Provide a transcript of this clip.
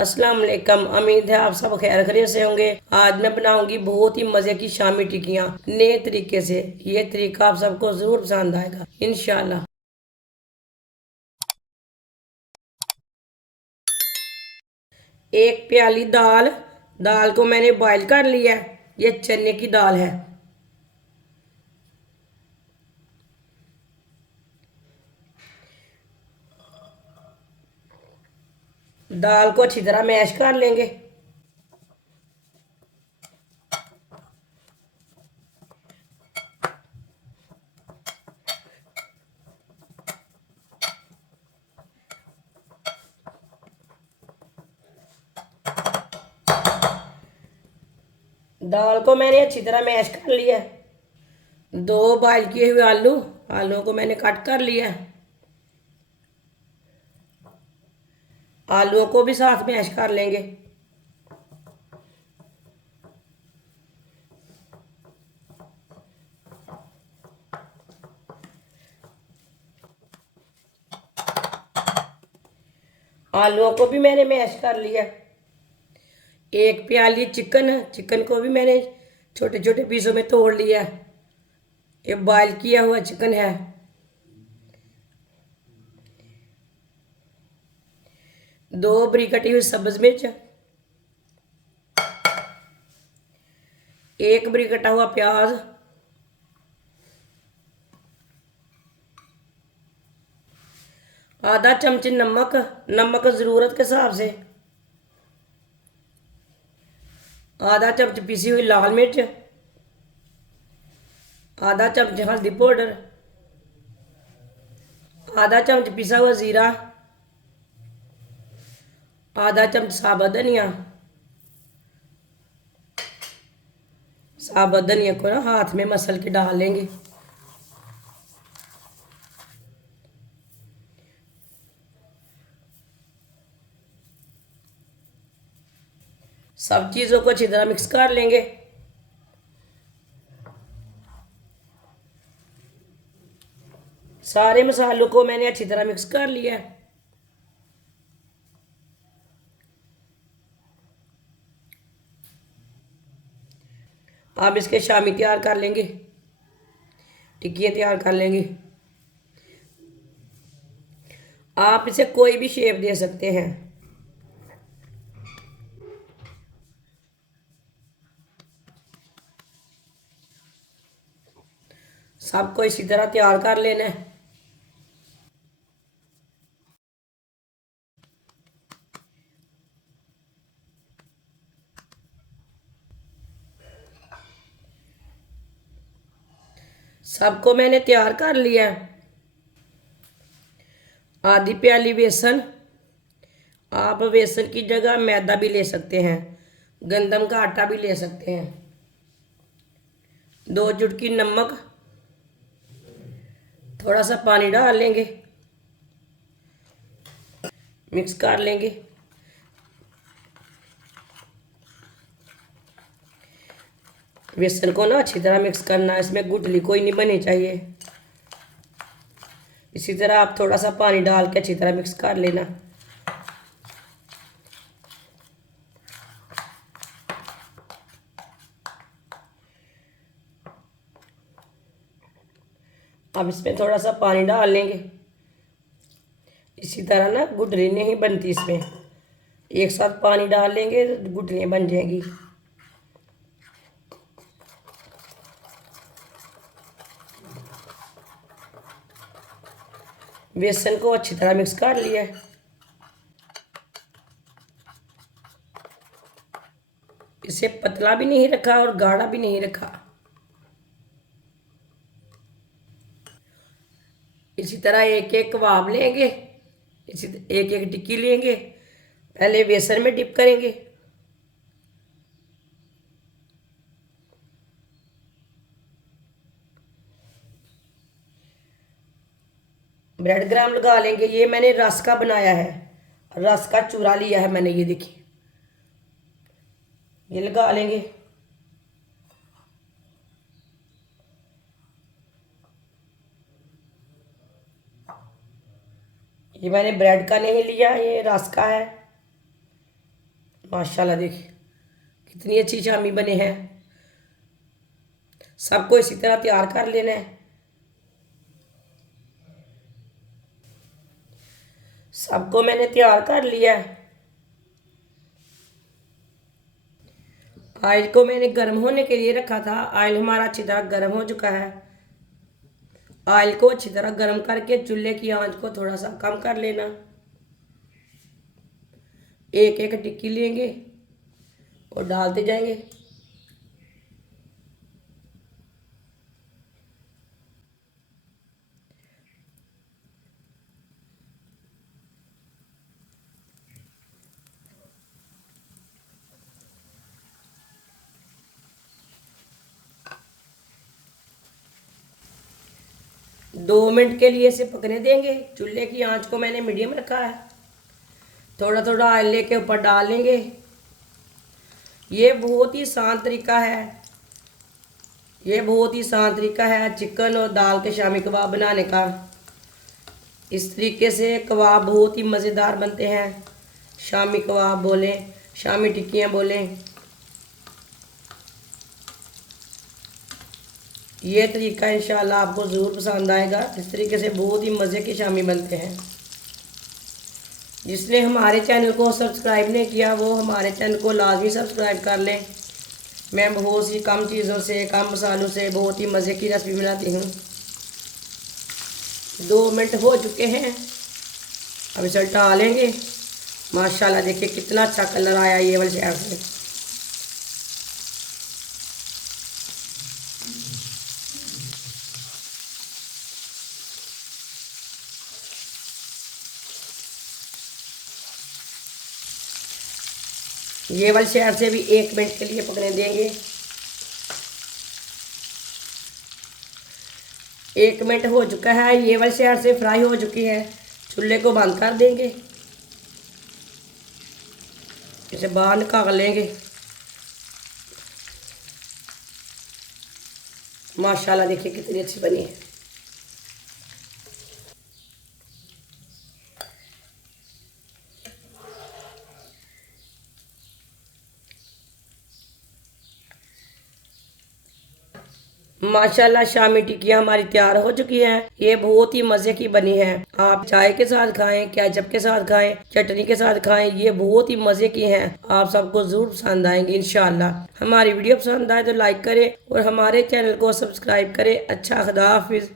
अस्सलाम वालेकुम। उम्मीद है आप सब खैर खैरियत से होंगे। आज मैं बनाऊंगी बहुत ही मजे की शामी टिक्कियाँ नए तरीके से। ये तरीका आप सबको जरूर पसंद आएगा इंशाल्लाह। एक प्याली दाल, दाल को मैंने बॉईल कर लिया है। ये चने की दाल है। दाल को अच्छी तरह मैश कर लेंगे। दाल को मैंने अच्छी तरह मैश कर लिया है। दो बॉईल किए हुए आलू, आलूओं को मैंने कट कर लिया है। आलूओं को भी साथ मैश कर लेंगे। आलूओं को भी मैंने मैश कर लिया। एक प्याली चिकन है, चिकन को भी मैंने छोटे छोटे पीसों में तोड़ लिया। ये बॉयल किया हुआ चिकन है। दो बरीक कटी हुई सब्ज मिर्च, एक बरीक कटा हुआ प्याज, आधा चम्मच नमक, नमक ज़रूरत के हिसाब से, आधा चम्मच पिसी हुई लाल मिर्च, आधा चम्मच हल्दी पाउडर, आधा चम्मच पिसा हुआ ज़ीरा, आधा चम्मच साबुत धनिया। साबुत धनिया को ना हाथ में मसल के डाल लेंगे। सब चीज़ों को अच्छी तरह मिक्स कर लेंगे। सारे मसालों को मैंने अच्छी तरह मिक्स कर लिया है। आप इसके शामी तैयार कर लेंगे, टिक्कियाँ तैयार कर लेंगे। आप इसे कोई भी शेप दे सकते हैं। सबको इसी तरह तैयार कर लेना है। सबको मैंने तैयार कर लिया है। आधी प्याली बेसन, आप बेसन की जगह मैदा भी ले सकते हैं, गंदम का आटा भी ले सकते हैं। दो चुटकी नमक, थोड़ा सा पानी डाल लेंगे, मिक्स कर लेंगे। बेसन को ना अच्छी तरह मिक्स करना है, इसमें गुठली कोई नहीं बनी चाहिए। इसी तरह आप थोड़ा सा पानी डाल के अच्छी तरह मिक्स कर लेना। अब इसमें थोड़ा सा पानी डाल लेंगे। इसी तरह ना गुठली नहीं बनती इसमें, एक साथ पानी डाल लेंगे तो गुठलियाँ बन जाएंगी। बेसन को अच्छी तरह मिक्स कर लिया है। इसे पतला भी नहीं रखा और गाढ़ा भी नहीं रखा। इसी तरह एक एक कबाब लेंगे, इसी एक एक टिक्की लेंगे। पहले बेसन में डिप करेंगे, ब्रेड ग्राम लगा लेंगे। ये मैंने रस का बनाया है, रस का चूरा लिया है मैंने, ये देखिए, ये लगा लेंगे। ये मैंने ब्रेड का नहीं लिया, ये रस का है। माशाल्लाह देखिए कितनी अच्छी शामी बने हैं। सबको इसी तरह तैयार कर लेना है। सबको मैंने तैयार कर लिया है। ऑयल को मैंने गर्म होने के लिए रखा था। ऑयल हमारा अच्छी तरह गर्म हो चुका है। ऑयल को अच्छी तरह गर्म करके चूल्हे की आंच को थोड़ा सा कम कर लेना। एक एक टिक्की लेंगे और डालते जाएंगे। 2 मिनट के लिए इसे पकने देंगे। चूल्हे की आंच को मैंने मीडियम रखा है। थोड़ा थोड़ा ऑयल लेके ऊपर डाल लेंगे। ये बहुत ही आसान तरीका है। ये बहुत ही आसान तरीका है चिकन और दाल के शामी कबाब बनाने का। इस तरीके से कबाब बहुत ही मज़ेदार बनते हैं। शामी कबाब बोलें, शामी टिक्कियाँ बोलें। ये तरीका इंशाल्लाह आपको ज़रूर पसंद आएगा। इस तरीके से बहुत ही मज़े के शामी बनते हैं। जिसने हमारे चैनल को सब्सक्राइब नहीं किया वो हमारे चैनल को लाजमी सब्सक्राइब कर लें। मैं बहुत सी कम चीज़ों से, कम मसालों से बहुत ही मज़े की रेसिपी बनाती हूँ। 2 मिनट हो चुके हैं। अब इसे उल्टा लेंगे। माशाल्लाह देखिए कितना अच्छा कलर आया ये वाले साइड से। ये वाले साइड से भी 1 मिनट के लिए पकने देंगे। 1 मिनट हो चुका है। ये वाली साइड से फ्राई हो चुकी है। चूल्हे को बंद कर देंगे। इसे बाहर निकाल लेंगे। माशाल्लाह देखिए कितनी अच्छी बनी है। माशाल्लाह शामी टिक्कियाँ हमारी तैयार हो चुकी हैं। ये बहुत ही मज़े की बनी है। आप चाय के साथ खाएं, केचप के साथ खाएं, चटनी के साथ खाएं। ये बहुत ही मज़े की हैं। आप सबको ज़रूर पसंद आएंगी इंशाल्लाह। हमारी वीडियो पसंद आए तो लाइक करें और हमारे चैनल को सब्सक्राइब करें। अच्छा, खुदा हाफिज़।